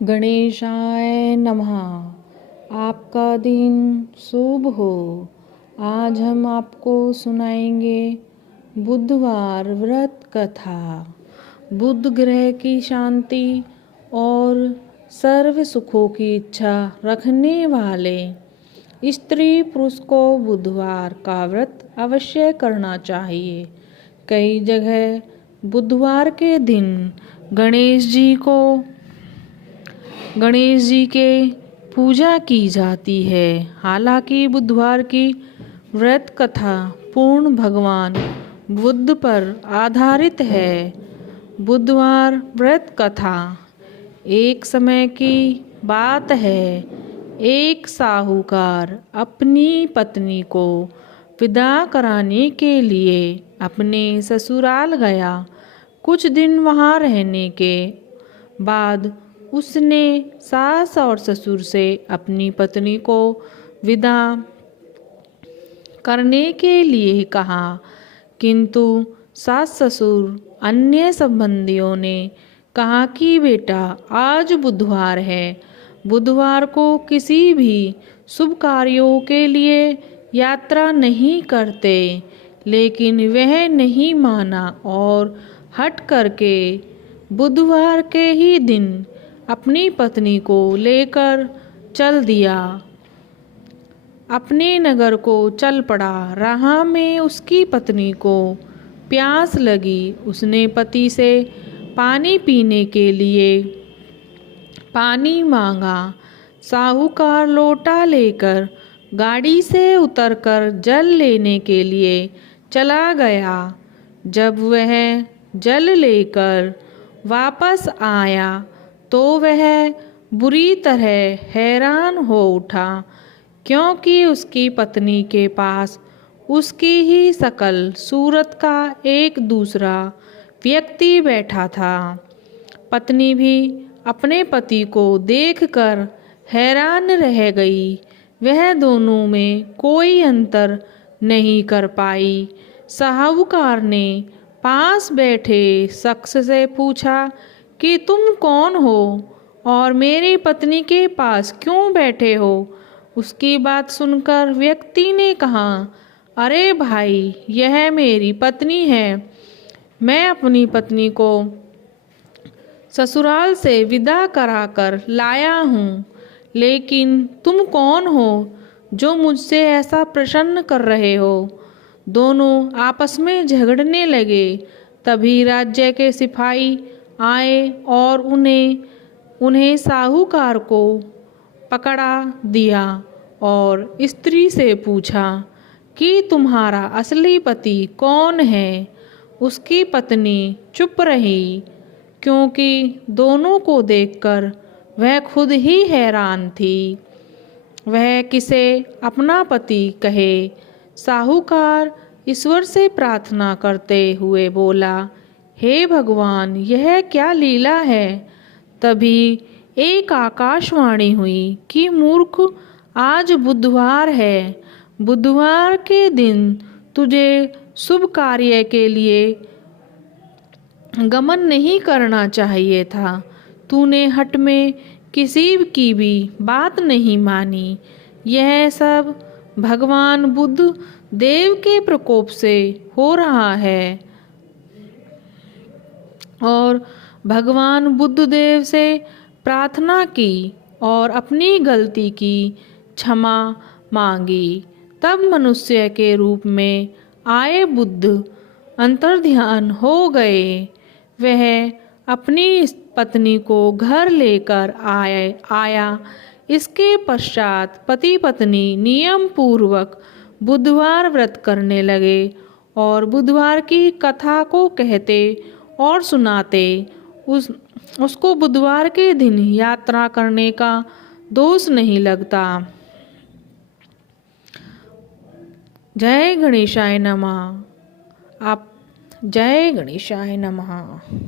गणेशाय नमः। आपका दिन शुभ हो। आज हम आपको सुनाएंगे बुधवार व्रत कथा। बुध ग्रह की शांति और सर्व सुखों की इच्छा रखने वाले स्त्री पुरुष को बुधवार का व्रत अवश्य करना चाहिए। कई जगह बुधवार के दिन गणेश जी के पूजा की जाती है। हालांकि बुधवार की व्रत कथा पूर्ण भगवान बुद्ध पर आधारित है। बुधवार व्रत कथा एक समय की बात है। एक साहूकार अपनी पत्नी को विदा कराने के लिए अपने ससुराल गया। कुछ दिन वहाँ रहने के बाद उसने सास और ससुर से अपनी पत्नी को विदा करने के लिए कहा, किंतु सास ससुर अन्य संबंधियों ने कहा कि बेटा आज बुधवार है, बुधवार को किसी भी शुभ कार्यों के लिए यात्रा नहीं करते। लेकिन वह नहीं माना और हट करके बुधवार के ही दिन अपनी पत्नी को लेकर चल दिया। अपने नगर को चल पड़ा। राह में उसकी पत्नी को प्यास लगी। उसने पति से पानी पीने के लिए पानी मांगा। साहूकार लोटा लेकर गाड़ी से उतरकर जल लेने के लिए चला गया। जब वह जल लेकर वापस आया तो वह बुरी तरह हैरान हो उठा, क्योंकि उसकी पत्नी के पास उसकी ही शकल सूरत का एक दूसरा व्यक्ति बैठा था। पत्नी भी अपने पति को देखकर हैरान रह गई। वह दोनों में कोई अंतर नहीं कर पाई। साहूकार ने पास बैठे शख्स से पूछा कि तुम कौन हो और मेरी पत्नी के पास क्यों बैठे हो। उसकी बात सुनकर व्यक्ति ने कहा, अरे भाई, यह मेरी पत्नी है। मैं अपनी पत्नी को ससुराल से विदा कराकर लाया हूँ। लेकिन तुम कौन हो जो मुझसे ऐसा प्रश्न कर रहे हो। दोनों आपस में झगड़ने लगे। तभी राज्य के सिपाही आए और उन्हें साहूकार को पकड़ा दिया और स्त्री से पूछा कि तुम्हारा असली पति कौन है। उसकी पत्नी चुप रही, क्योंकि दोनों को देखकर वह खुद ही हैरान थी। वह किसे अपना पति कहे। साहूकार ईश्वर से प्रार्थना करते हुए बोला, हे भगवान, यह क्या लीला है। तभी एक आकाशवाणी हुई कि मूर्ख, आज बुधवार है। बुधवार के दिन तुझे शुभ कार्य के लिए गमन नहीं करना चाहिए था। तूने हठ में किसी की भी बात नहीं मानी। यह सब भगवान बुद्ध देव के प्रकोप से हो रहा है। और भगवान बुद्ध देव से प्रार्थना की और अपनी गलती की क्षमा मांगी। तब मनुष्य के रूप में आए बुद्ध अंतर्ध्यान हो गए। वह अपनी पत्नी को घर लेकर आया। इसके पश्चात पति पत्नी नियम पूर्वक बुधवार व्रत करने लगे और बुधवार की कथा को कहते और सुनाते। उसको बुधवार के दिन यात्रा करने का दोष नहीं लगता। जय गणेशाय नमः। जय गणेशाय नमः।